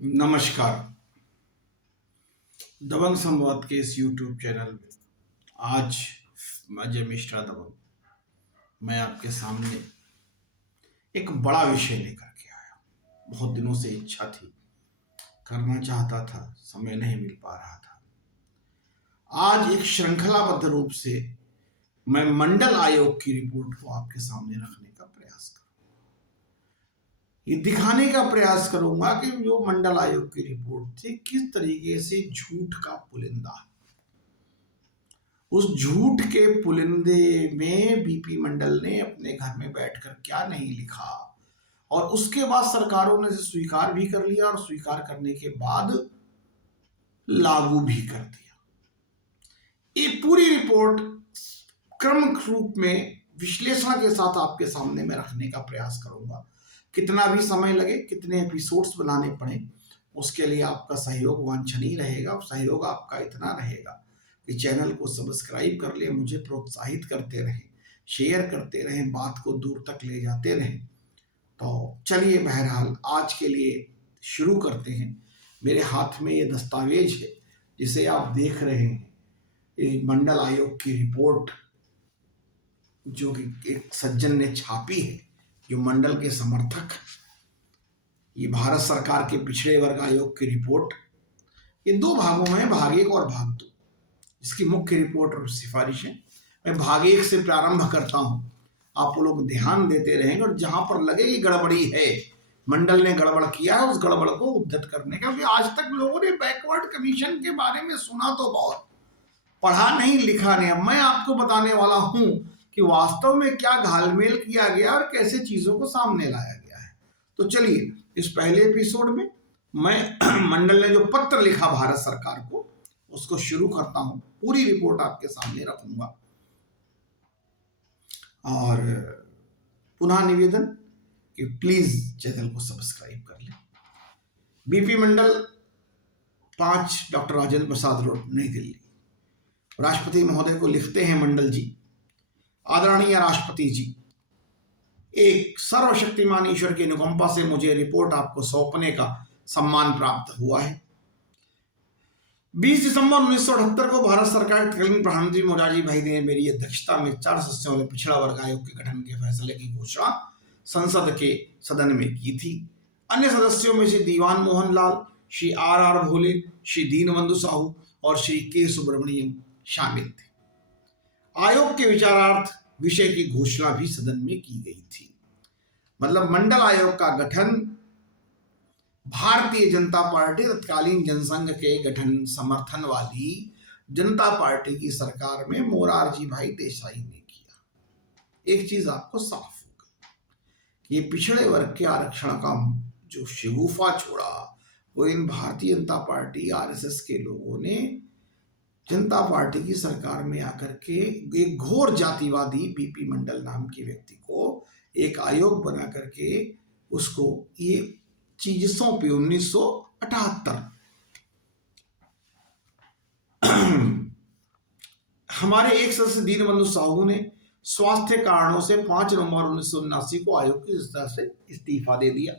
नमस्कार। दबंग संवाद के इस YouTube चैनल में आज अजय मिश्रा दबंग मैं आपके सामने एक बड़ा विषय लेकर के आया। बहुत दिनों से इच्छा थी, करना चाहता था, समय नहीं मिल पा रहा था। आज एक श्रृंखलाबद्ध रूप से मैं मंडल आयोग की रिपोर्ट को आपके सामने रखने का प्रयास करूंगा। ये दिखाने का प्रयास करूंगा कि जो मंडल आयोग की रिपोर्ट थी किस तरीके से झूठ का पुलिंदा, उस झूठ के पुलिंदे में बीपी मंडल ने अपने घर में बैठकर क्या नहीं लिखा और उसके बाद सरकारों ने स्वीकार भी कर लिया और स्वीकार करने के बाद लागू भी कर दिया। ये पूरी रिपोर्ट क्रम रूप में विश्लेषण के साथ आपके सामने में रखने का प्रयास करूंगा। कितना भी समय लगे, कितने एपिसोड्स बनाने पड़े, उसके लिए आपका सहयोग वांछनीय रहेगा। सहयोग आपका इतना रहेगा कि चैनल को सब्सक्राइब कर ले, मुझे प्रोत्साहित करते रहें, शेयर करते रहें, बात को दूर तक ले जाते रहें। तो चलिए, बहरहाल आज के लिए शुरू करते हैं। मेरे हाथ में ये दस्तावेज है जिसे आप देख रहे हैं, ये मंडल आयोग की रिपोर्ट जो कि एक सज्जन ने छापी है, जो मंडल के समर्थक। ये भारत सरकार के पिछड़े वर्ग आयोग की रिपोर्ट, ये दो भागों में है, भाग 1 और भाग 2। इसकी मुख्य रिपोर्ट और सिफारिशें मैं भाग 1 से प्रारंभ करता हूं। आप लोग ध्यान देते रहेंगे और जहां पर लगे कि गड़बड़ी है, मंडल ने गड़बड़ किया है, उस गड़बड़ को उद्धत करने का। क्योंकि आज तक लोगों ने बैकवर्ड कमीशन के बारे में सुना तो बहुत, पढ़ा नहीं, लिखा नहीं। अब मैं आपको बताने वाला हूं कि वास्तव में क्या घालमेल किया गया और कैसे चीजों को सामने लाया गया है। तो चलिए, इस पहले एपिसोड में मैं मंडल ने जो पत्र लिखा भारत सरकार को, उसको शुरू करता हूं। पूरी रिपोर्ट आपके सामने रखूंगा और पुनः निवेदन कि प्लीज चैनल को सब्सक्राइब कर लें। बीपी मंडल, 5 डॉक्टर राजेंद्र प्रसाद रोड, नई दिल्ली। राष्ट्रपति महोदय को लिखते हैं, मंडल जी, आदरणीय राष्ट्रपति जी, एक सर्वशक्तिमान ईश्वर की अनुकंपा से मुझे रिपोर्ट आपको सौंपने का सम्मान प्राप्त हुआ है। 20 दिसंबर 1978 को भारत सरकार के तत्कालीन प्रधानमंत्री मोरारजी भाई ने मेरी अध्यक्षता में 4 सदस्यों वाले पिछड़ा वर्ग आयोग के गठन के फैसले की घोषणा संसद के सदन में की थी। अन्य सदस्यों में श्री दीवान मोहन लाल, श्री आर भोले, श्री दीनबंधु साहू और श्री के सुब्रमण्यम शामिल थे। आयोग के विचारार्थ विषय की घोषणा भी सदन में की गई थी। मतलब मंडल आयोग का गठन भारतीय जनता पार्टी, तत्कालीन जनसंघ के गठन समर्थन वाली जनता पार्टी की सरकार में मोरारजी भाई देसाई ने किया। एक चीज आपको साफ हो गई, ये पिछड़े वर्ग के आरक्षण का जो शगुफा छोड़ा, वो इन भारतीय जनता पार्टी आरएसएस के लोगों ने जनता पार्टी की सरकार में आकर के एक घोर जातिवादी बीपी मंडल नाम के व्यक्ति को एक आयोग बना करके उसको ये चीज सौंपी। 1978 हमारे एक सदस्य दीनबंधु साहू ने स्वास्थ्य कारणों से 5 नवंबर 1979 को आयोग की सदस्यता से इस्तीफा दे दिया।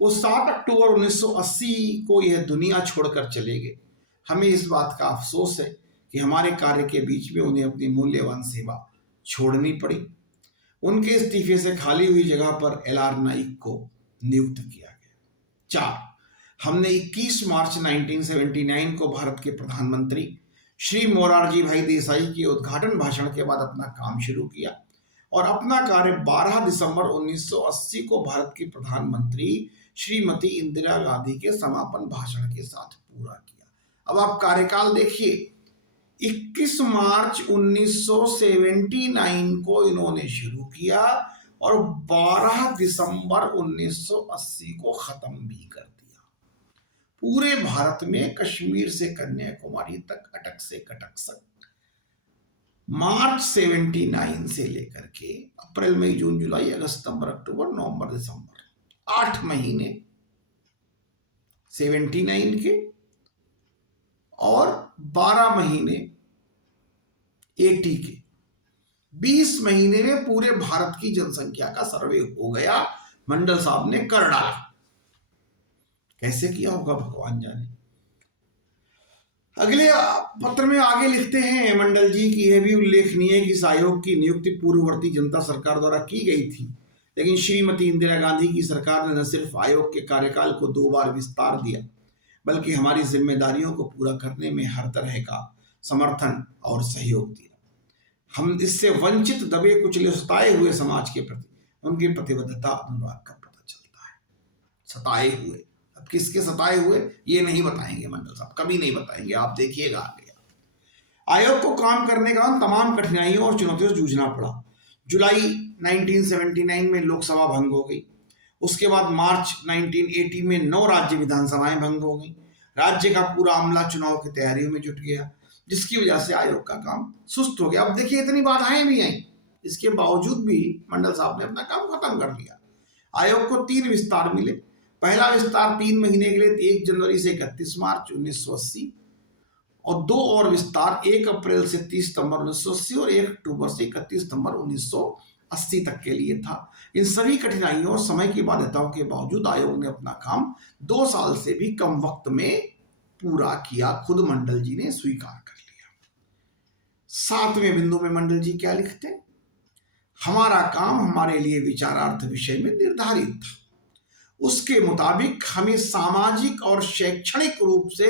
वो 7 अक्टूबर 1980 को यह दुनिया छोड़कर चले गए। हमें इस बात का अफसोस है कि हमारे कार्य के बीच में उन्हें अपनी मूल्यवान सेवा छोड़नी पड़ी। उनके इस्तीफे से खाली हुई जगह पर LR नाइक को नियुक्त किया गया। 4, हमने 21 मार्च 1979 को भारत के प्रधानमंत्री श्री मोरारजी भाई देसाई के उद्घाटन भाषण के बाद अपना काम शुरू किया और अपना कार्य 12 दिसंबर 1980 को भारत की प्रधानमंत्री श्रीमती इंदिरा गांधी के समापन भाषण के साथ पूरा किया। अब आप कार्यकाल देखिए, 21 मार्च 1979 को इन्होंने शुरू किया और 12 दिसंबर 1980 को खत्म भी कर दिया। पूरे भारत में कश्मीर से कन्याकुमारी तक, अटक से कटक तक, मार्च 79 से लेकर के अप्रैल, मई, जून, जुलाई, अगस्त, सितंबर, अक्टूबर, नवंबर, दिसंबर, 8 महीने 79 के और 12 महीने 80 के, 20 महीने में पूरे भारत की जनसंख्या का सर्वे हो गया। मंडल साहब ने कर डाला। कैसे किया होगा भगवान जाने। अगले पत्र में आगे लिखते हैं मंडल जी कि यह भी उल्लेखनीय है कि इस आयोग की नियुक्ति पूर्ववर्ती जनता सरकार द्वारा की गई थी, लेकिन श्रीमती इंदिरा गांधी की सरकार ने न सिर्फ आयोग के कार्यकाल को 2 बार विस्तार दिया, बल्कि हमारी जिम्मेदारियों को पूरा करने में हर तरह का समर्थन और सहयोग दिया। हम इससे वंचित, दबे कुचले, सताए हुए समाज के प्रति उनकी प्रतिबद्धता, अनुराग का पता चलता है। सताए हुए, अब किसके सताए हुए ये नहीं बताएंगे मंडल साहब, कभी नहीं बताएंगे, आप देखिएगा आगे। आयोग को काम करने का तमाम कठिनाइयों और चुनौतियों से जूझना पड़ा। जुलाई 1979 में लोकसभा भंग हो गई। उसके बाद मार्च 1980 में 9 राज्य विधानसभाएं भंग हो गई। राज्य का पूरा अमला चुनाव की तैयारियों में जुट गया, जिसकी वजह से आयोग का काम सुस्त हो गया। अब देखिए, इतनी बाधाएं भी आई, इसके बावजूद भी मंडल साहब ने अपना काम खत्म कर लिया। आयोग को 3 विस्तार मिले। पहला विस्तार 3 महीने के लिए 1 जनवरी से 31 मार्च 1980 और 2 और विस्तार 1 अप्रैल से 30 सितंबर 1980 और 1 अक्टूबर से 31 सितंबर 1980 तक के लिए था। इन सभी कठिनाइयों और समय की बाध्यताओं के बावजूद आयोग ने अपना काम 2 साल से भी कम वक्त में पूरा किया, खुद मंडल जी ने स्वीकार कर लिया। 7वें बिंदु में मंडल जी क्या लिखते हैं? हमारा काम हमारे लिए विचारार्थ विषय में निर्धारित था। उसके मुताबिक हमें सामाजिक और शैक्षणिक रूप से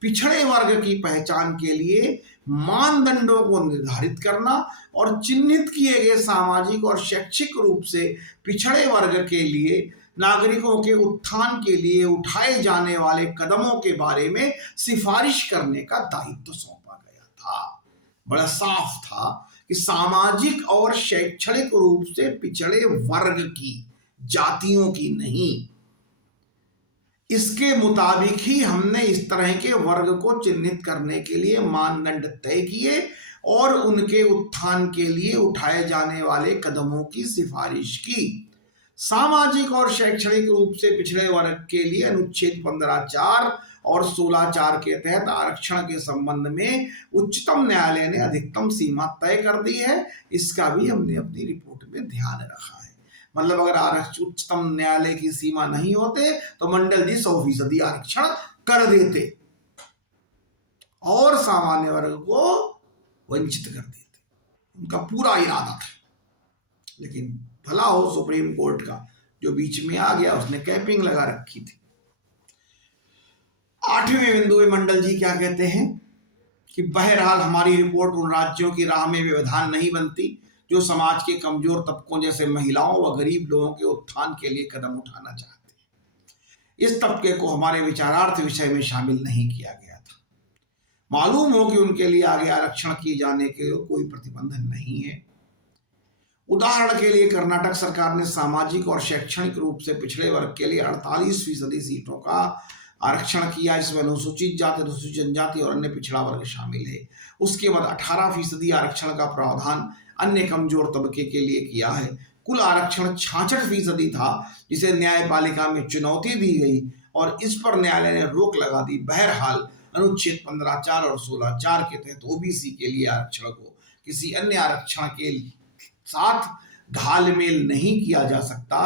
पिछड़े वर्ग की पहचान के लिए मानदंडों को निर्धारित करना और चिन्हित किए गए सामाजिक और शैक्षिक रूप से पिछड़े वर्ग के लिए नागरिकों के उत्थान के लिए उठाए जाने वाले कदमों के बारे में सिफारिश करने का दायित्व सौंपा गया था। बड़ा साफ था कि सामाजिक और शैक्षणिक रूप से पिछड़े वर्ग की, जातियों की नहीं। इसके मुताबिक ही हमने इस तरह के वर्ग को चिन्हित करने के लिए मानदंड तय किए और उनके उत्थान के लिए उठाए जाने वाले कदमों की सिफारिश की। सामाजिक और शैक्षणिक रूप से पिछड़े वर्ग के लिए अनुच्छेद 15(4) और 16(4) के तहत आरक्षण के संबंध में उच्चतम न्यायालय ने अधिकतम सीमा तय कर दी है। इसका भी हमने अपनी रिपोर्ट में ध्यान रखा है। मतलब अगर आरक्षण उच्चतम न्यायालय की सीमा नहीं होते तो मंडल जी 100% आरक्षण कर देते और सामान्य वर्ग को वंचित कर देते। उनका पूरा इरादा था, लेकिन भला हो सुप्रीम कोर्ट का जो बीच में आ गया, उसने कैपिंग लगा रखी थी। 8वें बिंदु में मंडल जी क्या कहते हैं कि बहरहाल हमारी रिपोर्ट उन राज्यों की राह में व्यवधान नहीं बनती जो समाज के कमजोर तबकों जैसे महिलाओं व गरीब लोगों के उत्थान के लिए कदम उठाना चाहते हैं। इस तबके को हमारे विचारार्थ विषय में शामिल नहीं किया गया था। मालूम हो कि उनके लिए आगे आरक्षण किए जाने के कोई प्रतिबंध नहीं है। उदाहरण के लिए कर्नाटक सरकार ने सामाजिक और शैक्षणिक रूप से पिछड़े वर्ग के लिए 48% सीटों का आरक्षण किया, जिसमें अनुसूचित जाति, अनुसूचित जनजाति और अन्य पिछड़ा वर्ग शामिल है। उसके बाद 18% आरक्षण का प्रावधान अन्य कमजोर तबके के लिए किया है। कुल आरक्षण 66% था, जिसे न्यायपालिका में चुनौती दी गई और इस पर न्यायालय ने रोक लगा दी। बहरहाल अनुच्छेद 15(4) और 16(4) के तहत ओबीसी के लिए आरक्षण को किसी अन्य आरक्षण के साथ घालमेल नहीं किया जा सकता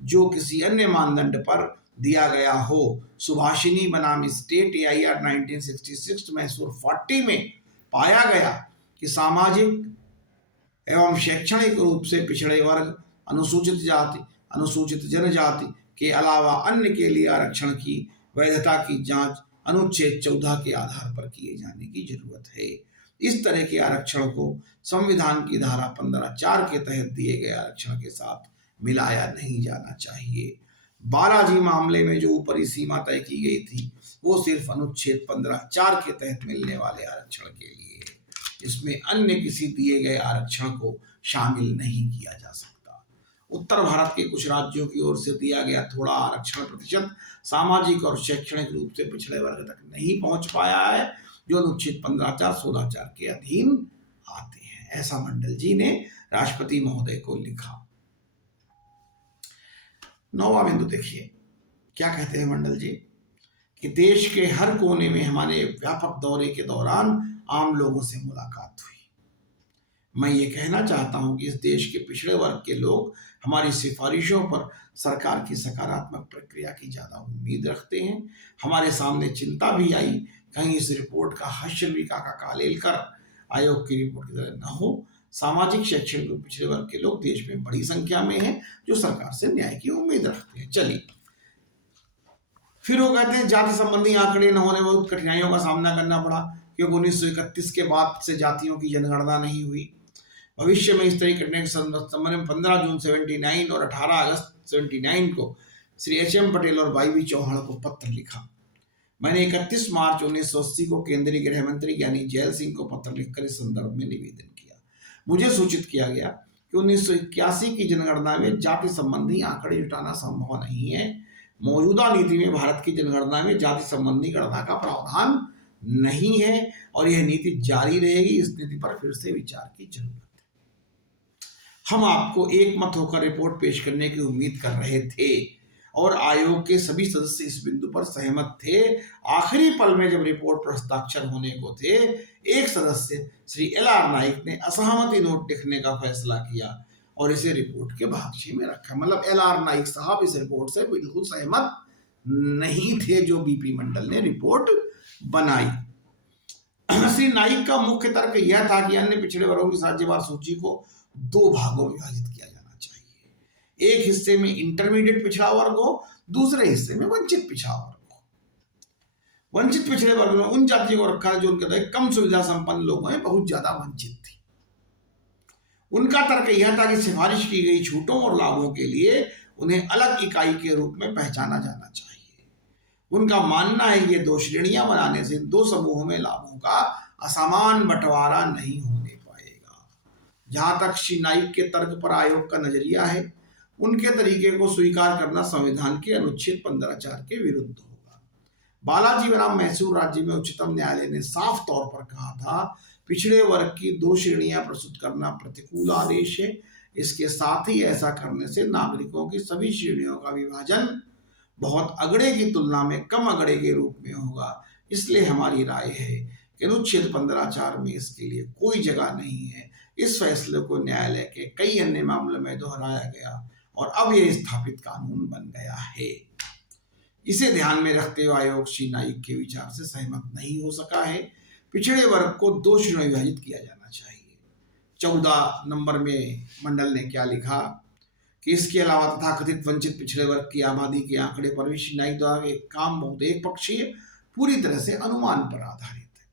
जो किसी अन्य मानदंड पर दिया गया हो। सुभाषिनी बनाम स्टेट AIR 1966 मैसूर 40 में पाया गया कि सामाजिक एवं शैक्षणिक रूप से पिछड़े वर्ग, अनुसूचित जाति, अनुसूचित जनजाति के अलावा अन्य के लिए आरक्षण की वैधता की जांच अनुच्छेद 14 के आधार पर किए जाने की जरूरत है। इस तरह के आरक्षण को संविधान की धारा 15(4) के तहत दिए गए आरक्षण के साथ मिलाया नहीं जाना चाहिए। बालाजी मामले में जो ऊपरी सीमा तय की गई थी वो सिर्फ अनुच्छेद 15(4) के तहत मिलने वाले आरक्षण के लिए है। इसमें अन्य किसी दिए गए आरक्षण को शामिल नहीं किया जा सकता। उत्तर भारत के कुछ राज्यों की ओर से दिया गया थोड़ा आरक्षण प्रतिशत सामाजिक और शैक्षणिक रूप से पिछड़े वर्ग तक नहीं पहुंच पाया है, जो अनुच्छेद 15(4) 16(4) के अधीन आते हैं। ऐसा मंडल जी ने राष्ट्रपति महोदय को लिखा। 9वां बिंदु देखिए क्या कहते हैं मंडल जी कि देश के हर कोने में हमारे व्यापक दौरे के दौरान आम लोगों से मुलाकात हुई। मैं ये कहना चाहता हूं कि इस देश के पिछड़े वर्ग के लोग हमारी सिफारिशों पर सरकार की सकारात्मक प्रक्रिया की ज़्यादा उम्मीद रखते हैं। हमारे सामने चिंता भी आई कहीं इस रिपोर्ट का हर्षविका का कालेल कर आयोग की रिपोर्ट की तरह न हो। सामाजिक शैक्षणिक और पिछड़े वर्ग के लोग देश में बड़ी संख्या में हैं जो सरकार से न्याय की उम्मीद रखते हैं। चलिए फिर वो कहते हैं जाति संबंधी आंकड़े न होने बहुत कठिनाइयों का सामना करना पड़ा क्योंकि 1931 के बाद से जातियों की जनगणना नहीं हुई। भविष्य में इस तरह की घटना के संबंध में 15 जून 79 और 18 अगस्त 79 को श्री एच.एम. पटेल और वाई.बी. चौहान को पत्र लिखा। मैंने 31 मार्च 1980 को केंद्रीय गृह मंत्री यानी जैल सिंह को पत्र लिखकर इस संदर्भ में निवेदन किया। मुझे सूचित किया गया कि 1981 की जनगणना में जाति संबंधी आंकड़े जुटाना संभव नहीं है। मौजूदा नीति में भारत की जनगणना में जाति संबंधी गणना का प्रावधान नहीं है और यह नीति जारी रहेगी। इस नीति पर फिर से विचार की जरूरत है। हम आपको एक मत होकर रिपोर्ट पेश करने की उम्मीद कर रहे थे और आयोग के सभी सदस्य इस बिंदु पर सहमत थे। आखिरी पल में जब रिपोर्ट पर हस्ताक्षर होने को थे, एक सदस्य श्री एल.आर. नाइक ने असहमति नोट लिखने का फैसला किया और इसे रिपोर्ट के भागशे में रखा। मतलब एल.आर. नाइक साहब इस रिपोर्ट से बिल्कुल सहमत नहीं थे जो बीपी मंडल ने रिपोर्ट बनाई। श्री नाइक का मुख्य तर्क यह था कि अन्य पिछड़े वर्गों की राज्यवार सूची को 2 भागों में विभाजित किया जाना चाहिए। एक हिस्से में इंटरमीडिएट पिछड़ा वर्ग हो, दूसरे हिस्से में वंचित पिछड़ा वर्ग हो। वंचित पिछड़े वर्ग में उन जातियों को रखा है जो उनके तरह कम सुविधा संपन्न लोगों में बहुत ज्यादा वंचित थी। उनका तर्क यह था कि सिफारिश की गई छूटों और लाभों के लिए उन्हें अलग इकाई के रूप में पहचाना जाना चाहिए। उनका मानना है कि ये 2 श्रेणियां बनाने से 2 समूहों में लाभों का असमान बंटवारा नहीं होने पाएगा। जहां तक श्री नाइक के तर्क पर आयोग का नजरिया है, उनके तरीके को स्वीकार करना संविधान के अनुच्छेद 15(4) के विरुद्ध होगा। बालाजी बनाम मैसूर राज्य में उच्चतम न्यायालय ने साफ तौर पर कहा था, पिछड़े वर्ग की 2 श्रेणियां प्रस्तुत करना प्रतिकूल आदेश है। इसके साथ ही ऐसा करने से नागरिकों की सभी श्रेणियों का विभाजन बहुत अगड़े की तुलना में कम अगड़े के रूप में होगा। इसलिए हमारी राय है कि अनुच्छेद 15(4) में इसके लिए कोई जगह नहीं है। इस फैसले को न्यायालय के कई अन्य मामलों में दोहराया गया और अब यह स्थापित कानून बन गया है। इसे ध्यान में रखते हुए आयोग श्री नाइक के विचार से सहमत नहीं हो सका है। पिछड़े वर्ग को 2 श्रेणियों में विभाजित किया जाना चाहिए। 14 नंबर में मंडल ने क्या लिखा कि इसके अलावा तथाकथित वंचित पिछड़े वर्ग की आबादी के आंकड़े पर भी श्री नाइक द्वारा एक काम बहुत एक पक्षीय, पूरी तरह से अनुमान पर आधारित है।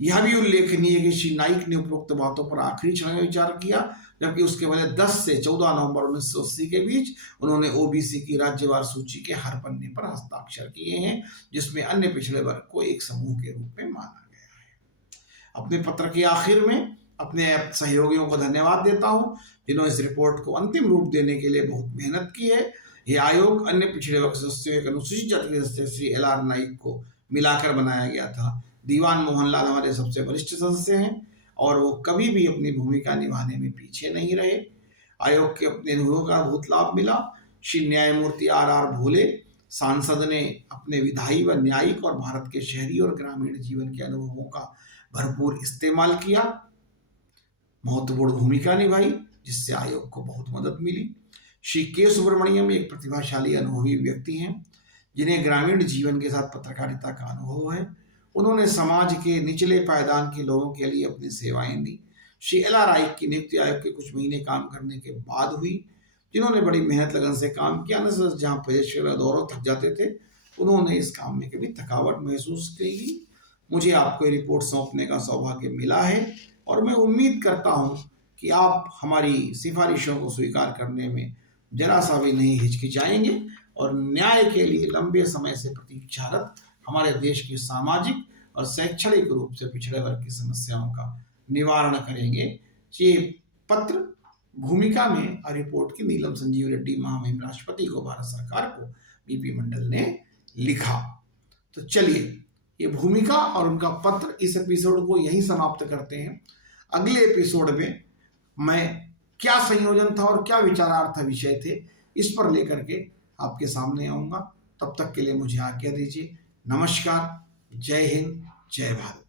यह भी उल्लेखनीय है कि श्री नाइक ने उपरोक्त बातों पर आखिरी क्षण में विचार किया, जबकि उसके पहले 10 से 14 नवंबर 1980 के बीच उन्होंने ओबीसी की राज्यवार सूची के हर पन्ने पर हस्ताक्षर किए हैं, जिसमें अन्य पिछड़े वर्ग को एक समूह के रूप में माना गया है। अपने पत्र के आखिर में अपने सहयोगियों को धन्यवाद देता हूं जिन्होंने इस रिपोर्ट को अंतिम रूप देने के लिए बहुत मेहनत की है। यह आयोग अन्य पिछड़े वर्ग सदस्यों एक अनुसूचित जाति के सदस्य श्री एल.आर. नाइक को मिलाकर बनाया गया था। दीवान मोहनलाल हमारे सबसे वरिष्ठ सदस्य हैं और वो कभी भी अपनी भूमिका निभाने में पीछे नहीं रहे। आयोग के अपने अनुभवों का बहुत लाभ मिला। श्री न्यायमूर्ति R.R. भोले सांसद ने अपने विधायी व न्यायिक और भारत के शहरी और ग्रामीण जीवन के अनुभवों का भरपूर इस्तेमाल किया, महत्वपूर्ण भूमिका निभाई, जिससे आयोग को बहुत मदद मिली। श्री के सुब्रमण्यम एक प्रतिभाशाली अनुभवी व्यक्ति हैं जिन्हें ग्रामीण जीवन के साथ पत्रकारिता का अनुभव है। उन्होंने समाज के निचले पायदान के लोगों के लिए अपनी सेवाएं दी। श्री एल.आर. नाइक की नियुक्ति आयोग के कुछ महीने काम करने के बाद हुई, जिन्होंने बड़ी मेहनत लगन से काम किया। न जहाँ प्रदेश के दौरों थक जाते थे, उन्होंने इस काम में कभी थकावट महसूस नहीं की। मुझे आपको ये रिपोर्ट सौंपने का सौभाग्य मिला है और मैं उम्मीद करता हूँ कि आप हमारी सिफारिशों को स्वीकार करने में जरा सा भी नहीं हिचकिचाएंगे और न्याय के लिए लंबे समय से प्रतीक्षारत हमारे देश की सामाजिक और शैक्षणिक रूप से पिछड़े वर्ग की समस्याओं का निवारण करेंगे। ये पत्र भूमिका में रिपोर्ट की नीलम संजीव रेड्डी महामहिम राष्ट्रपति को भारत सरकार को बीपी मंडल ने लिखा। तो चलिए ये भूमिका और उनका पत्र इस एपिसोड को यहीं समाप्त करते हैं। अगले एपिसोड में मैं क्या संयोजन था और क्या विचारार्थ विषय थे इस पर लेकर के आपके सामने आऊंगा। तब तक के लिए मुझे आज्ञा दीजिए। नमस्कार, जय हिंद, जय भारत।